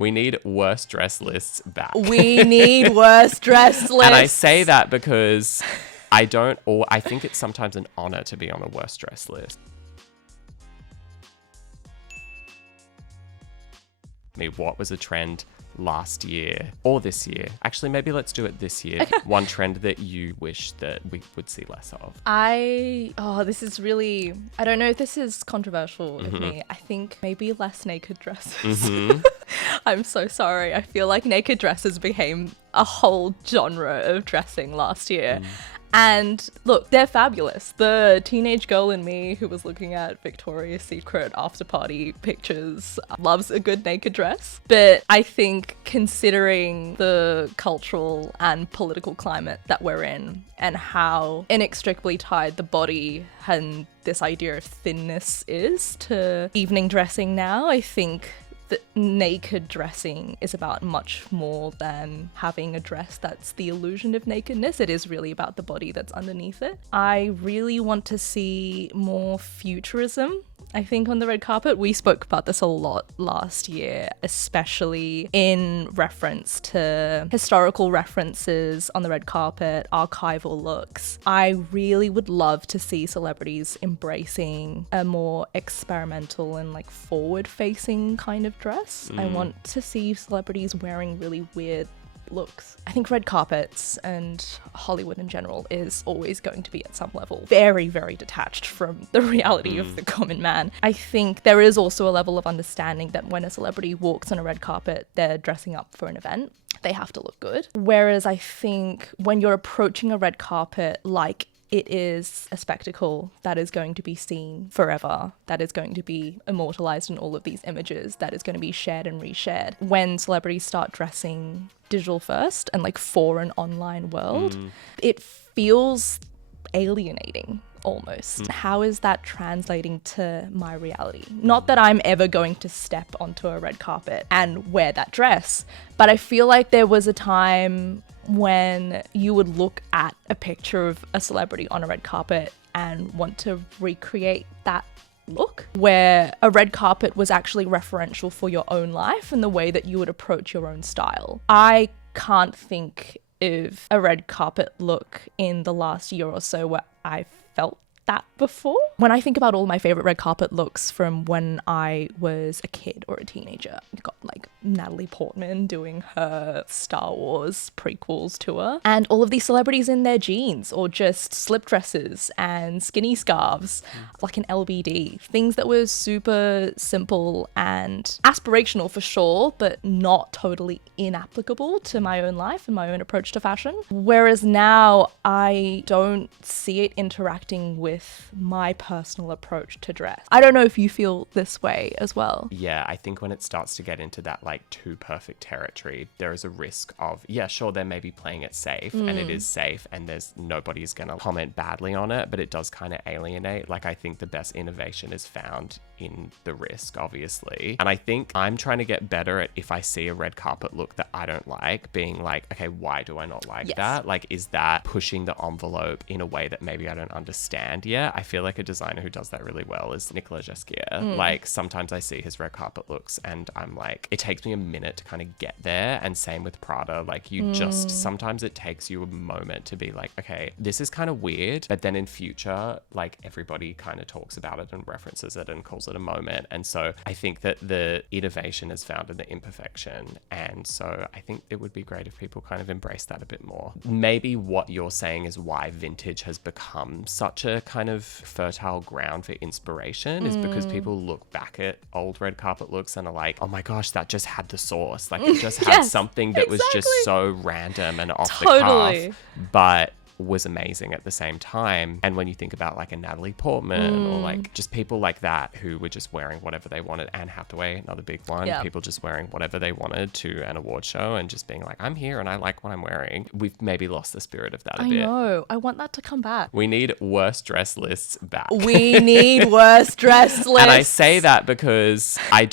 We need worst dress lists back. We need worst dress lists. And I say that because I think it's sometimes an honor to be on a worst dress list. What was a trend last year or this year? Actually, maybe let's do it this year. Okay. One trend that you wish that we would see less of. This is really, I don't know if this is controversial of me. I think maybe less naked dresses. I'm so sorry. I feel like naked dresses became a whole genre of dressing last year. And look, they're fabulous. The teenage girl in me who was looking at Victoria's Secret after party pictures loves a good naked dress. But I think considering the cultural and political climate that we're in and how inextricably tied the body and this idea of thinness is to evening dressing now, I think that naked dressing is about much more than having a dress that's the illusion of nakedness. It is really about the body that's underneath it. I really want to see more futurism, I think, on the red carpet. We spoke about this a lot last year, especially in reference to historical references on the red carpet, archival looks. I really would love to see celebrities embracing a more experimental and like forward-facing kind of dress. I want to see celebrities wearing really weird looks. I think red carpets and Hollywood in general is always going to be at some level very, very detached from the reality of the common man. I think there is also a level of understanding that when a celebrity walks on a red carpet, they're dressing up for an event. They have to look good. Whereas I think when you're approaching a red carpet like it is a spectacle that is going to be seen forever, that is going to be immortalized in all of these images, that is going to be shared and reshared. When celebrities start dressing digital first and like for an online world, it feels alienating almost. How is that translating to my reality? Not that I'm ever going to step onto a red carpet and wear that dress, but I feel like there was a time when you would look at a picture of a celebrity on a red carpet and want to recreate that look, where a red carpet was actually referential for your own life and the way that you would approach your own style. I can't think of a red carpet look in the last year or so where I felt that before. When I think about all my favorite red carpet looks from when I was a kid or a teenager, you've got like Natalie Portman doing her Star Wars prequels tour, and all of these celebrities in their jeans or just slip dresses and skinny scarves, like an LBD. Things that were super simple and aspirational for sure, but not totally inapplicable to my own life and my own approach to fashion. Whereas now I don't see it interacting with my personal approach to dress. I don't know if you feel this way as well. Yeah, I think when it starts to get into that like too perfect territory, there is a risk of, yeah, sure, they may be playing it safe and it is safe and there's nobody's gonna comment badly on it, but it does kind of alienate. Like, I think the best innovation is found in the risk, obviously. And I think I'm trying to get better at, if I see a red carpet look that I don't like, being like, okay, why do I not like that? Like, is that pushing the envelope in a way that maybe I don't understand yet? I feel like a designer who does that really well is Nicolas Ghesquiere. Like, sometimes I see his red carpet looks and I'm like, it takes me a minute to kind of get there. And same with Prada. Like, you just, sometimes it takes you a moment to be like, okay, this is kind of weird. But then in future, like, everybody kind of talks about it and references it and calls it a moment. And so I think that the innovation is found in the imperfection. And so I think it would be great if people kind of embrace that a bit more. Maybe what you're saying is why vintage has become such a kind of fertile ground for inspiration is because people look back at old red carpet looks and are like, oh my gosh, that just had the sauce. Like, it just had something that was just so random and off the cuff, but was amazing at the same time. And when you think about like a Natalie Portman or like just people like that who were just wearing whatever they wanted, Anne Hathaway, another big one, people just wearing whatever they wanted to an award show and just being like, I'm here and I like what I'm wearing. We've maybe lost the spirit of that a bit. I know. I want that to come back. We need worst dress lists back. We need worst dress lists. And I say that because I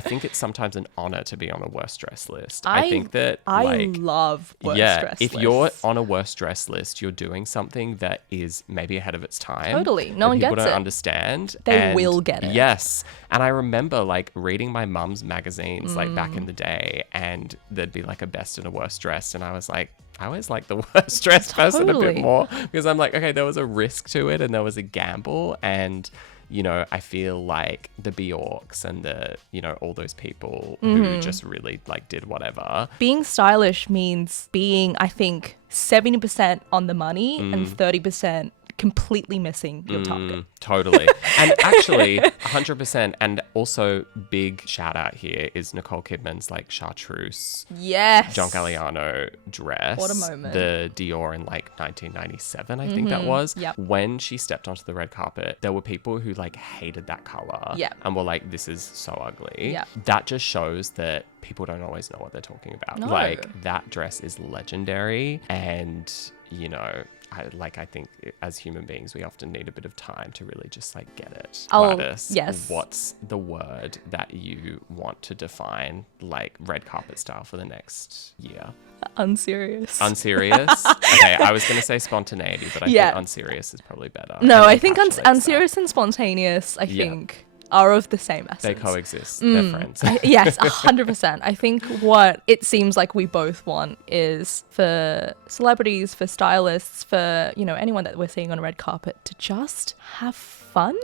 think it's sometimes an honor to be on a worst dress list. I think that I love worst dress lists. If you're on a worst dress list, stylist, you're doing something that is maybe ahead of its time. Totally. No one people gets don't it. understand. They will get it. Yes. And I remember like reading my mum's magazines like back in the day, and there'd be like a best and a worst dressed, and I was like, I always like the worst dressed person a bit Totally. more, because I'm like, okay, there was a risk to it and there was a gamble, and you know, I feel like the Bjorks and the, you know, all those people who just really like did whatever. Being stylish means being, I think, 70% on the money and 30% completely missing your target. Totally. And actually, 100%. And also, big shout out here is Nicole Kidman's like chartreuse Yes. John Galliano dress. What a moment. The Dior in like 1997, I think that was. Yep. When she stepped onto the red carpet, there were people who like hated that color. Yep. And were like, this is so ugly. Yep. That just shows that people don't always know what they're talking about. No. Like, that dress is legendary. And, you know, I think as human beings, we often need a bit of time to really just like get it. Gladys, yes. what's the word that you want to define like red carpet style for the next year? Unserious. Unserious? Okay, I was going to say spontaneity, but I think unserious is probably better. No, I It think encapsulates unserious and spontaneous, I think, are of the same essence. They coexist. They're friends. Yes, 100%. I think what it seems like we both want is for celebrities, for stylists, for, you know, anyone that we're seeing on a red carpet to just have fun.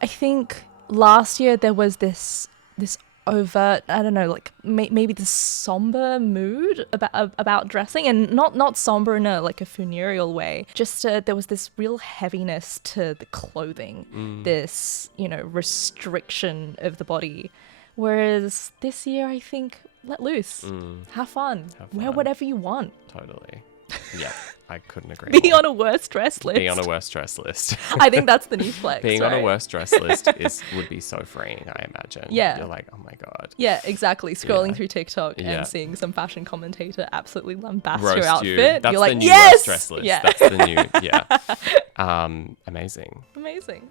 I think last year there was this overt, I don't know, like maybe this somber mood about dressing, and not somber in a like a funereal way. Just there was this real heaviness to the clothing, this, you know, restriction of the body. Whereas this year, I think, let loose, have fun, wear whatever you want. Totally. Yeah, I couldn't agree Be more. on a worst dress list. Be on a worst dress list. I think that's the new flex. Being on a right? worst dress list would be so freeing, I imagine. Yeah. You're like, oh my God. Yeah, exactly. Scrolling Yeah. through TikTok Yeah. and seeing some fashion commentator absolutely lambast Roast your you. outfit. That's You're like, the new yes! worst dress list. Yeah. That's the new, yeah. Amazing. Amazing.